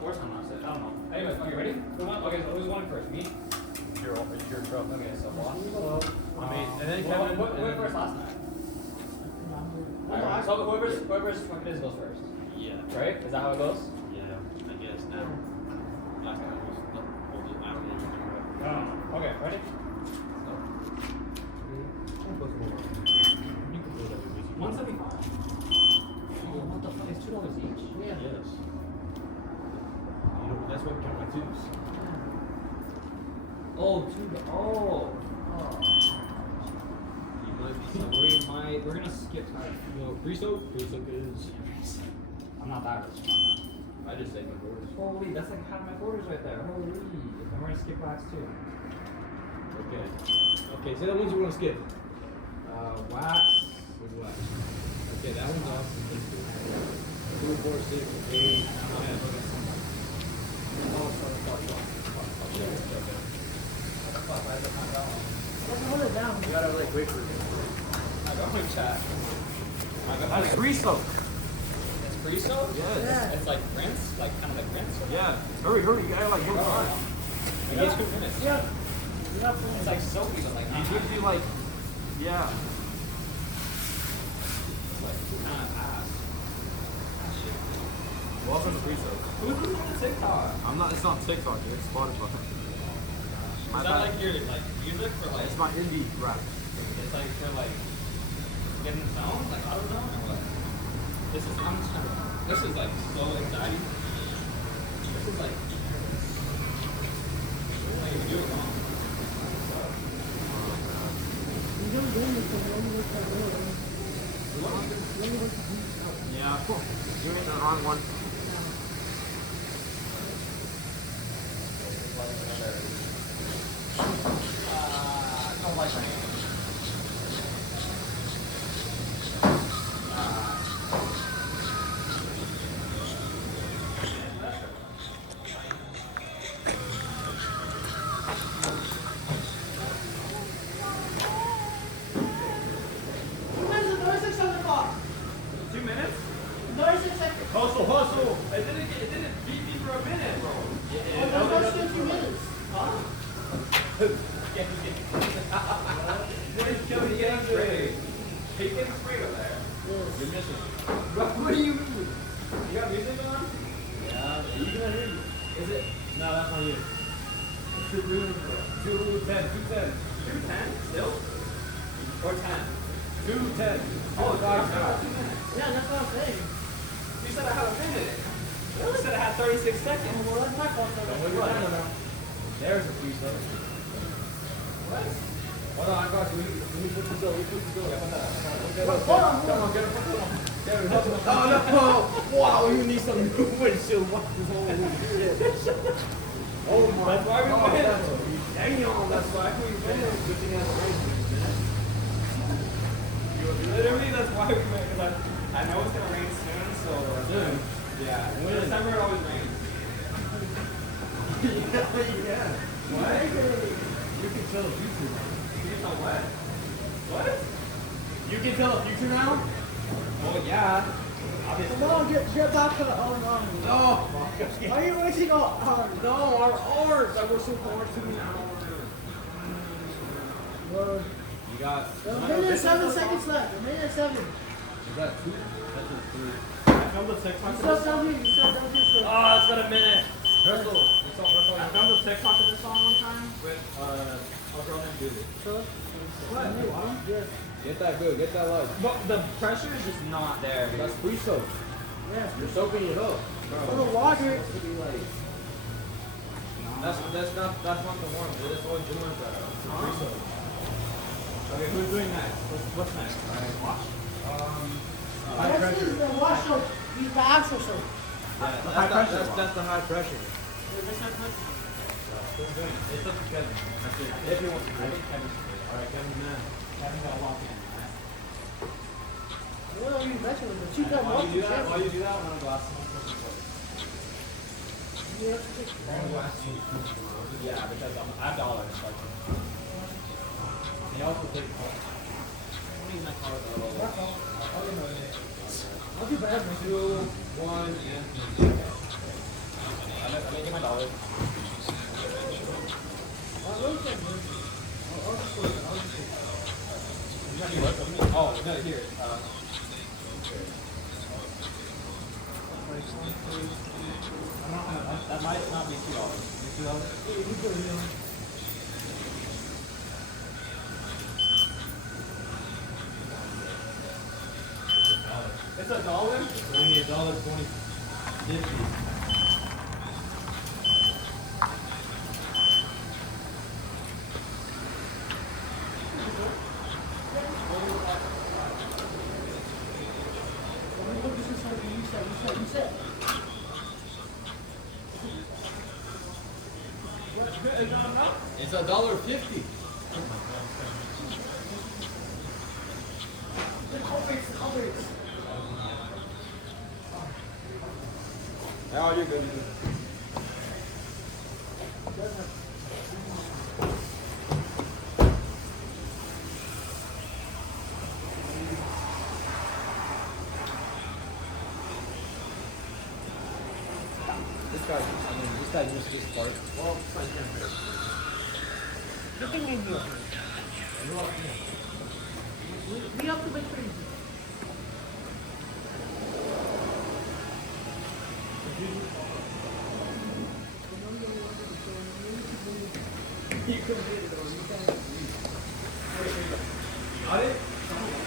4 time last I don't know. Anyways, okay, ready? Okay, so who's going first? Me? Your truck. Okay, so boss. And then Kevin. Who went first last night? Alright, so whoever's fucking is goes first. Yeah. Right? Is that how it goes? Yeah, I guess now. Last time was the oldest. I don't know. Okay, ready? 175. Oh, what the fuck? It's $2 each. Yeah. Yes. You know, that's what we count my twos. Oh, $2. So we're gonna skip time. You know, pre-soak is. I'm not that rich. I just say my quarters. Holy, that's like half my quarters right there. Holy. And we're gonna skip wax too. Okay, say the ones you want to skip. Wax. Where's wax? Okay, that one's off. 2, 4, 6, 8, 9. You gotta like wait for it. I got my chat. That's pre-soak. It's pre-soak? Yes. It's like rinse? Like kind of like rinse? Yeah. Hurry, you gotta like get hard. We need 2 minutes. Yeah. It's like soapy, but like It not gives you like, yeah. It's like kind of ass. Welcome to pre-soak. Who's doing the TikTok? It's not TikTok, dude. It's Spotify. Is that like your like music for like? It's my indie rap. It's like for like getting the zone, like auto zone or what? This is like so anxiety. This is like you do it wrong. Yeah, cool. You're hitting the wrong one. I don't like my Hustle. It didn't beat me for a minute, bro. He's getting sprayed. He's getting sprayed over there. You're missing. What do you mean? You got music on? Yeah. You can hear me. Is it? No, that's not you. 210. 210 still? Or 10? 210. Oh, God. Yeah, that's what I'm saying. You said I had a minute. You said I had 36 seconds. Well, that's my fault. There's a piece of it. What? Hold on, I got you. Let me put this up. Hold on. Come on, get it. Oh, no. Wow, you need some new windshield wipers. Holy shit. Oh, my. That's why we win. Damn, that's why we win. Good thing that's right, man. Literally, that's why we win. Because I know it's going to rain soon, so. Soon? Yeah. In December, it always rains. Yeah. What? You can tell the future now. You can tell what? What? You can tell the future now? Well, yeah. Obviously. Come on, get back to the No. Why are you wasting all No, our ours. I work so hard to now. Well, You got. a minute 7 seconds left. A minute 7. Is that 2? That's just 3. I filmed the TikTok. You still tell me. Oh, it's been a minute. Crystal. I filmed a TikTok of this song one time with a girl named Julie. What? Yes. Get that good. Get that light. But the pressure is just not there. That's pre-soak. Yes. You're soaking it up. For the water. That's not the warm. That's always doing that. It's a pre-soak. Okay, who's doing next? What's next? Wash? High This pressure. is the wash soap. Use the actual soap. That's the high pressure. It's up to Kevin. If you want to. I think Kevin's good. Alright, Kevin, man. Kevin got a lock in. Well, you mentioned it, but you got While one. you do that, I'm gonna glass. You have to take Yeah, because I have dollars. He also takes Let me use my card though. I'll do bad. 2, 1, and That might not be $2. $2? It's $1? Only $1.20. 50. It's $1.50. Oh, you're good. This guy missed his part. Well, Look at me here. We have to make crazy. You couldn't get it though. You can't leave. Got it?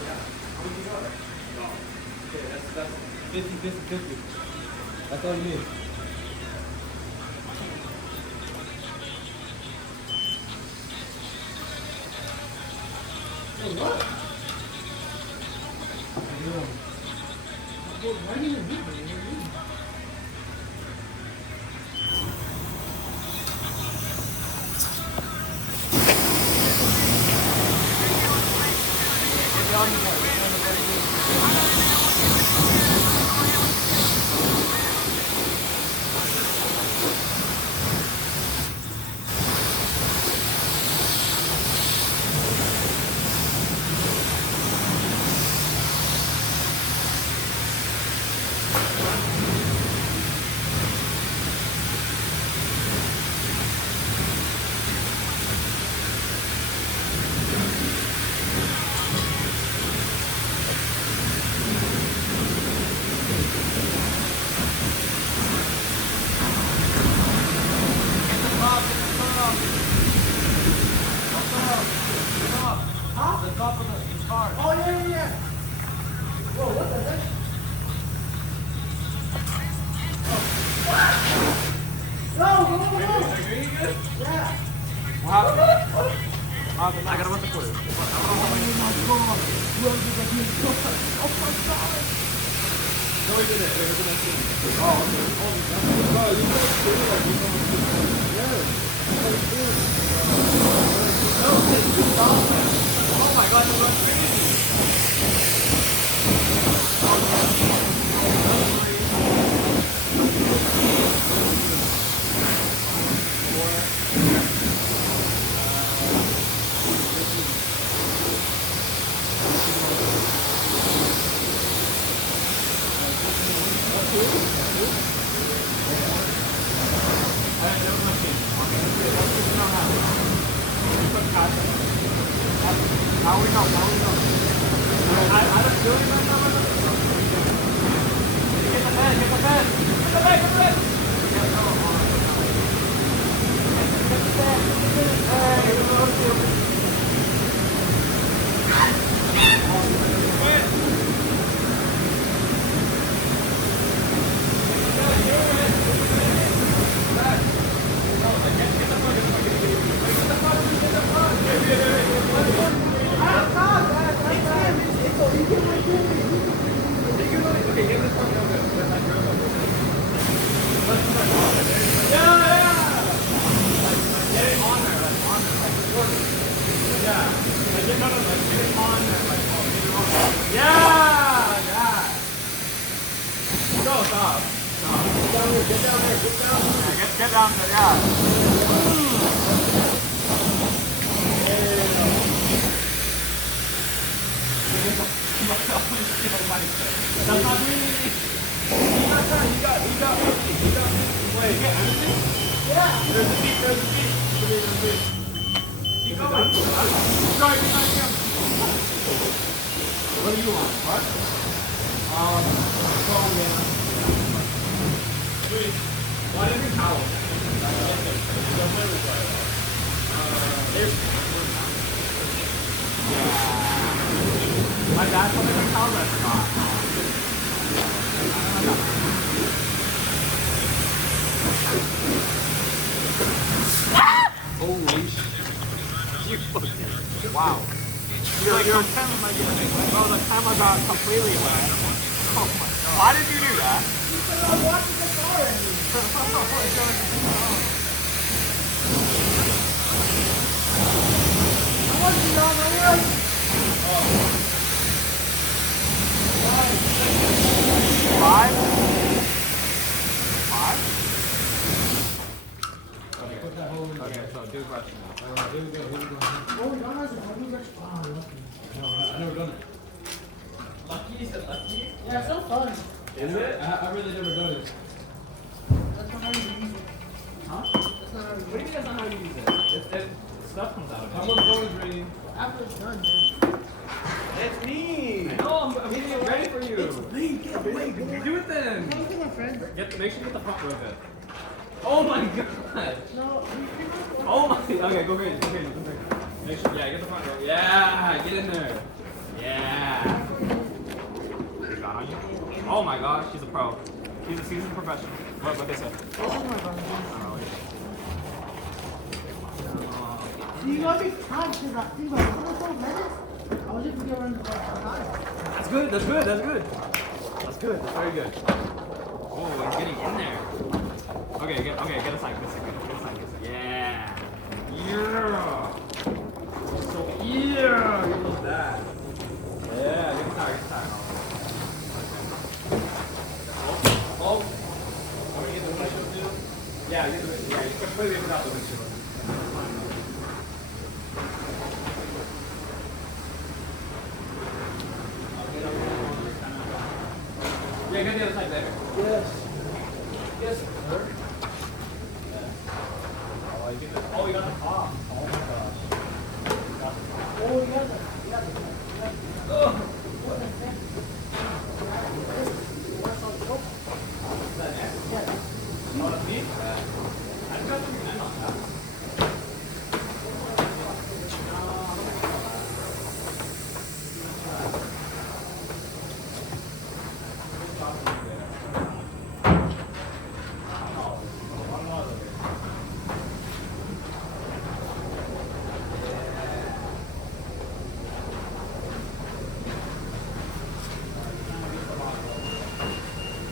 Yeah. How many you got? No. Okay, that's 50. That's all you need. Hey, what? Well, why do you need me? What do you want? What? Wow. Your camera might get big. Bro, the camera got completely wet. Oh my god. Why did you do that? Because I'm watching the car already. I want you on my way. Five? Five? Okay, so do question now. Oh, y'all has a heavy brush. Oh, lucky. I've never done it. Lucky? You said lucky? Yeah, it's so fun. Is it? I've really never done it. That's not how you use it. Huh? That's not how you What do you use mean that's not how you use it? Stuff comes out of it. Someone's phone is ringing. it. After it's done, man. It's me! No, I'm getting it ready for you. Get away, get away. Do it then. Thank you, my friend. Make sure you get the fuck with it. Oh my god. No, Oh my. Okay, go crazy. Go crazy. Go crazy. Make sure. Yeah, get the front row. Yeah, get in there. Yeah. She's got on you. Oh my gosh, she's a pro. She's a seasoned professional. What they said? Oh my god. Oh, You got me tired because I think like, oh, minutes. I was just gonna run the time. that's good. That's good. That's good. That's good. That's very good. Oh, he's getting in there. Okay, get a sign. Get a sign. Yeah. Yeah. So yeah, you need that. Yeah, get the tire. Oh. Are we get the windshield too? Yeah, you completely without the windshield. Yeah, get the other side there. Yes. Yes, sir. Oh, you got the pop. Oh my gosh. Oh, you got it. Oh. What the heck? Is that next? Yeah. Oh, that's me? I just got to end on that.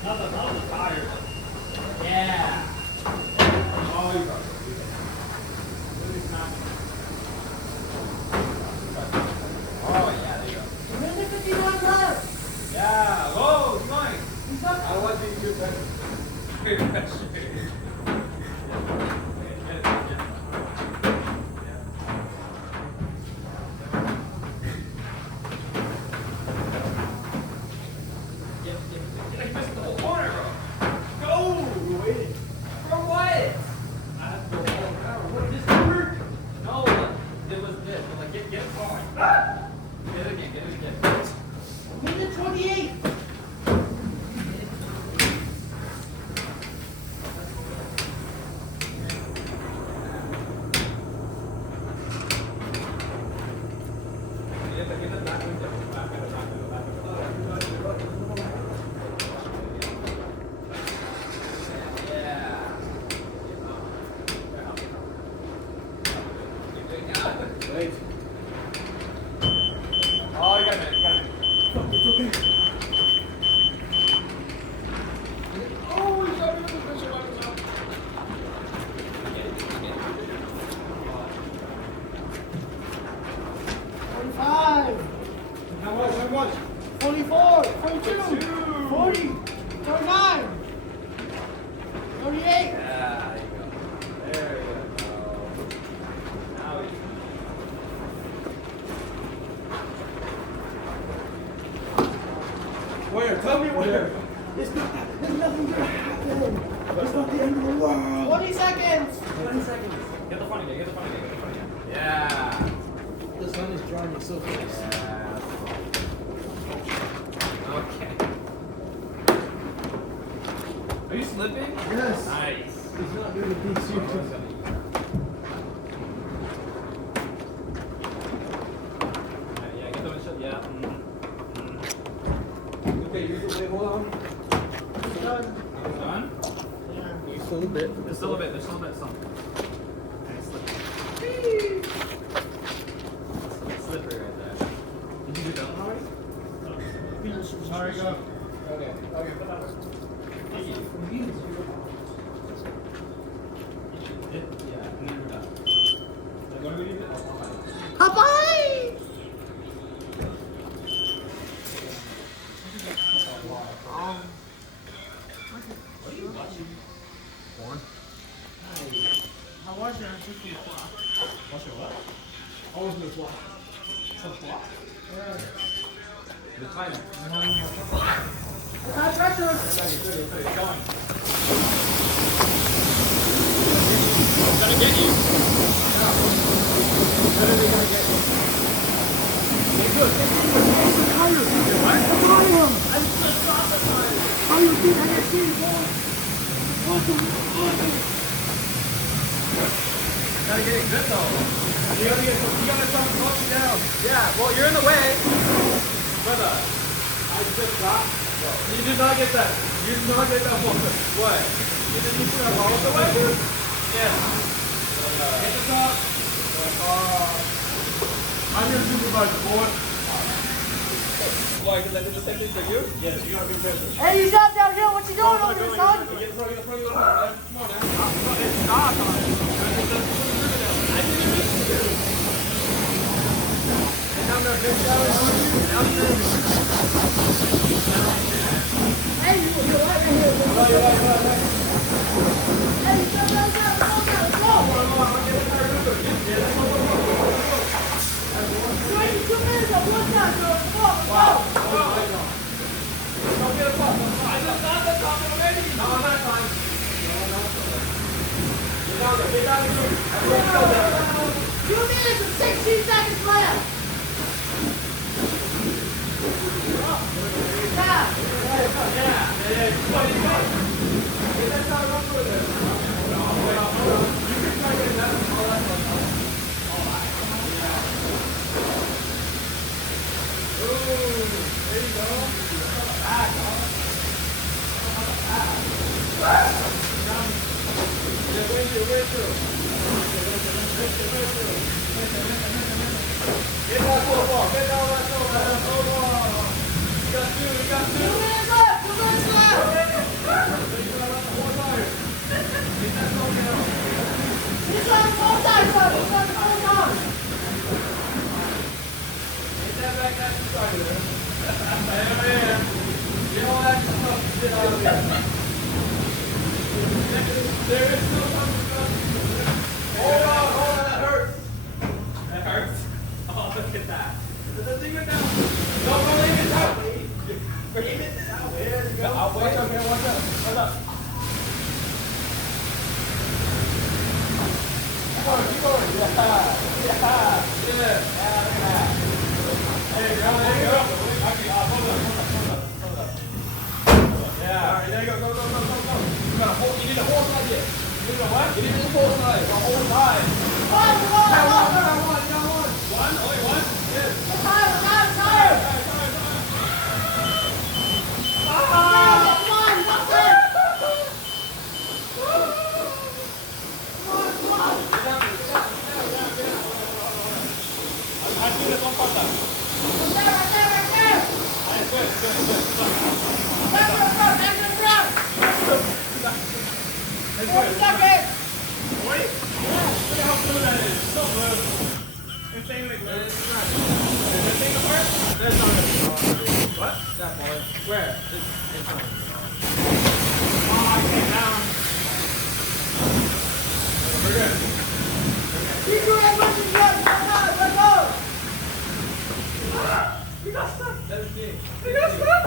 Not the tires. Yeah. Oh, you got it. Really smack. Oh, yeah, there you go. Where's the 51 car? Yeah. Whoa, keep going. He's up. I want you to do that. Minute 28. Wait. Oh, you got a minute. It's okay. Oh, you got me with the pressure wipers on. Get it. 45. How much? 44. 42. 40. 49. 38. Yeah, there you go. There you go. Now we Where? Tell me where. There's nothing gonna happen. It's not the end of the world. 20 seconds. 20 seconds. Get the funny guy. Yeah. The sun is drying me so fast. Okay. Are you slipping? Yes. Nice. He's not doing the piece you do. Yeah, get the windshield. Yeah. Okay, wait, hold on. It's done. It's done? Yeah. Just a little bit. There's still a bit. Okay, slip. watching. Porn? I'm watching on 60 o'clock. Watch your what? Always the flop. Some flop? Yeah. The time. High pressure. 30, going. I'm gonna get you. Literally gonna get you. Take good. It's the tire. What? The tire. I just stopped the tire. How you think I get seen, boy? Gotta get it good though. You gotta start slowing down. Yeah, well, you're in the way. Brother, I just got. You did not get that. You did not get that one. What? You didn't see that ball the way? Yeah. Hit the top. I'm your supervisor, boy. Why? Because I did the same thing for you? Yes, you gotta be careful. Hey, you dropped down here. What you doing over there, son? Get in front, Come on now. It's not. I didn't miss you. And I'm gonna get down Hey, you're right here. Hey, stop, let's go. 22 minutes of one time, so go. Don't get a pop. I just got the top already. No, I'm not fine. Get down there. Everyone go down. 2 minutes and 16 seconds left. Yeah. Yeah. Get that time up with it. You can try getting that. All that stuff. Ooh, there you go. Back, way through. Get that football. Get all that football. You got two. 2 minutes left. 2 minutes left. Get that ball down. He's on full time, son. He's on full time. Get that back at the starter. Yeah. Get all that stuff. Get out of there. There is no stuff. Hold on, that hurts. That hurts? Oh, look at that. Does it even down? No, leave it out. Leave it out. There you go. I'll watch out, man. Watch out. Hold up. Keep going. Yeah. There you go. Actually, hold up. Yeah. All right, there you go. Go. You gotta hold. You need the whole side here. You need the what? You need the whole side. The whole side. One. One? Only one? Yes. Tire. I do this on part time. Right there. Good. 40 seconds. 40? Yeah. Look how blue that is. So blue. Insanely blue. Is that thing apart? That's not it. What? That ball. Where? It's not. Oh, I came down. We're good. Keep doing as much as you can. Let's go. We got stuck. 17. We got stuck.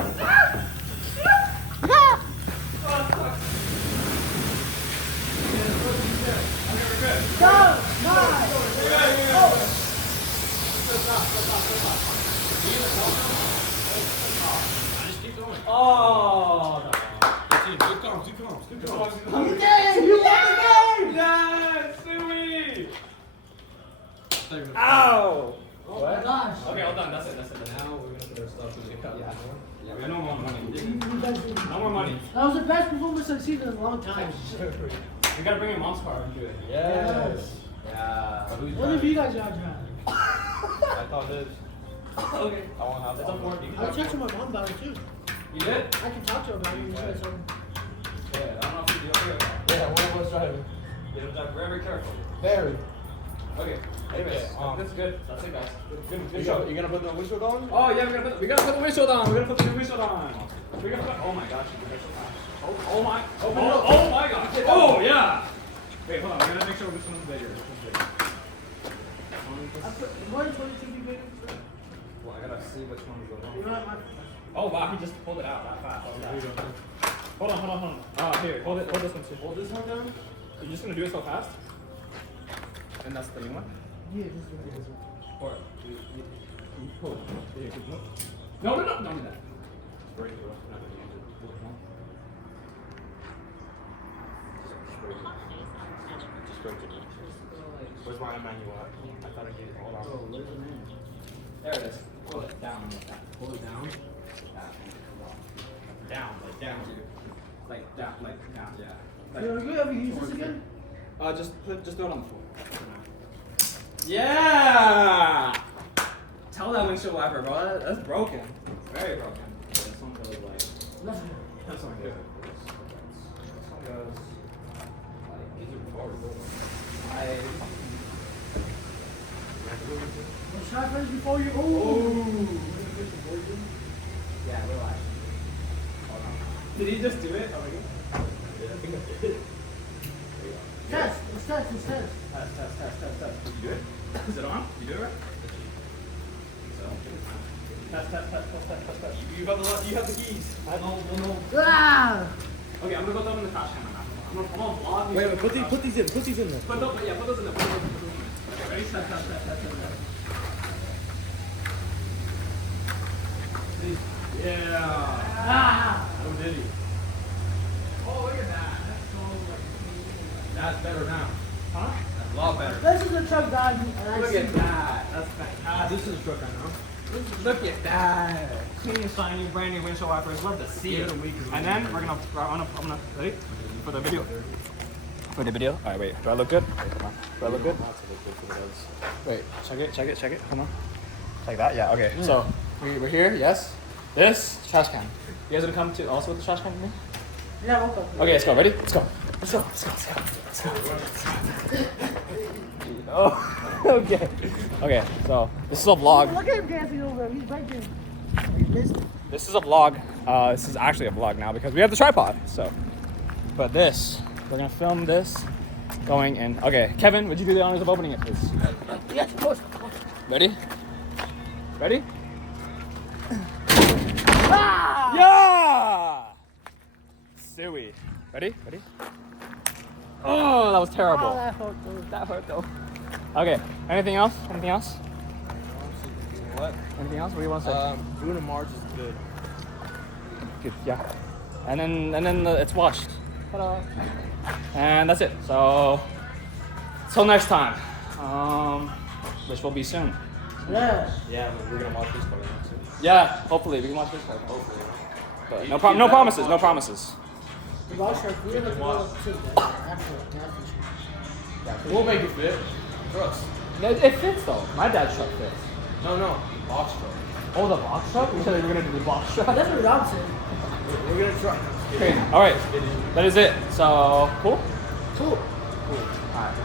Oh, fuck. Okay, we're good. Go. 9. Go. Just keep going. Oh, no. Good comms. You did. You won the game. Yes, Suey. Ow! Oh my gosh. Okay, all done. That's it. Now we're gonna put our stuff in the cup. Yeah, we have no more money. No more money. That was the best performance I've seen in a long time. We gotta bring your mom's car into it. Yes. Yeah. What if you guys are driving? I thought this. Okay. I won't have that. I texted my mom about it too. You did? I can talk to her about it. You said something. Yeah. I don't know if you'll be okay with that. Yeah, one of us driving. You have to drive very carefully. Very. Okay. Anyways, that's good. That's it, guys. Good show. You gonna put the windshield on? Oh yeah, we gotta put the windshield on. We're gonna put the new windshield on. We're gonna put. Oh my gosh, you guys so fast. Oh my. Oh my gosh. Oh yeah. Wait, hold on. We gotta make sure which one's bigger. More than 22 bigger. Well, I gotta see which one is the You know one. what? Oh wow, he just pulled it out that fast. Hold on. Here, hold this one too. Hold this one down. You're just gonna do it so fast? And that's the new one? Yeah, this one. Or you pull it. No, don't do that. Break it off. Not gonna use it. Pull it down. Just break it. Where's my manual at? I thought I gave it all out. There it is. Pull it down like that. Pull it down. Down, like down. Yeah. You ever use this again? Just throw it on the floor. Yeah! Tell that windshield wiper, bro. That's broken. It's very broken. This one goes like. This one goes. This one goes. Like. Well, try first before you. Oh! Yeah, relax. Hold on. Did he just do it already? Test. It's test. Test. Did you do it? Is it on? You do it right? So. Test. You have the keys. No. Ah! Okay, I'm gonna go throw them in the trash can. I'm gonna vlog. Wait, put these in. Put these in there. Put those in there. Put those in there. Okay, ready? Test. Yeah. Ah! Oh, did he? Oh, look at that. That's better now. Huh? That's a lot better. This is a truck dog. Look at that. That's fantastic. This is a truck, I know. Look at that. Clean, shiny, brand new windshield wipers. Love to see it. And then I'm gonna ready for the video. For the video. All right, wait. Do I look good? Wait, come on. Do I look good? Wait, check it. Come on. Like that? Yeah. Okay. So we're here. Yes. This trash can. You guys gonna come to also with the trash can with me? Yeah, we'll go. Okay, let's go. Ready? Let's go. Oh, okay. Okay, so this is a vlog. Look at him dancing over. He's right there. This is a vlog. This is actually a vlog now because we have the tripod. So, but this, we're gonna film this going in. Okay, Kevin, would you do the honors of opening it, please? Yes, of course. Ready? Ready? Ah! Yeah! Suey. Ready? Oh, that was terrible. Oh, that hurt though. Okay, anything else? What? Anything else? What do you want to say? Bruno Mars is good. Good, yeah. And then it's washed. Ta-da. And that's it. So, till next time. Which will be soon. Yeah. Yeah, we're gonna watch this probably next week. Yeah, hopefully we can watch this part. Hopefully. But no promises. No promises. The box truck, we have to go to We'll make it fit. Trust. It fits though. My dad's truck fits. No, box truck. Oh, the box truck? You said we were gonna do the box truck. That's what Rob said. We're gonna try. Crazy. All right, that is it. So cool. Cool. All right.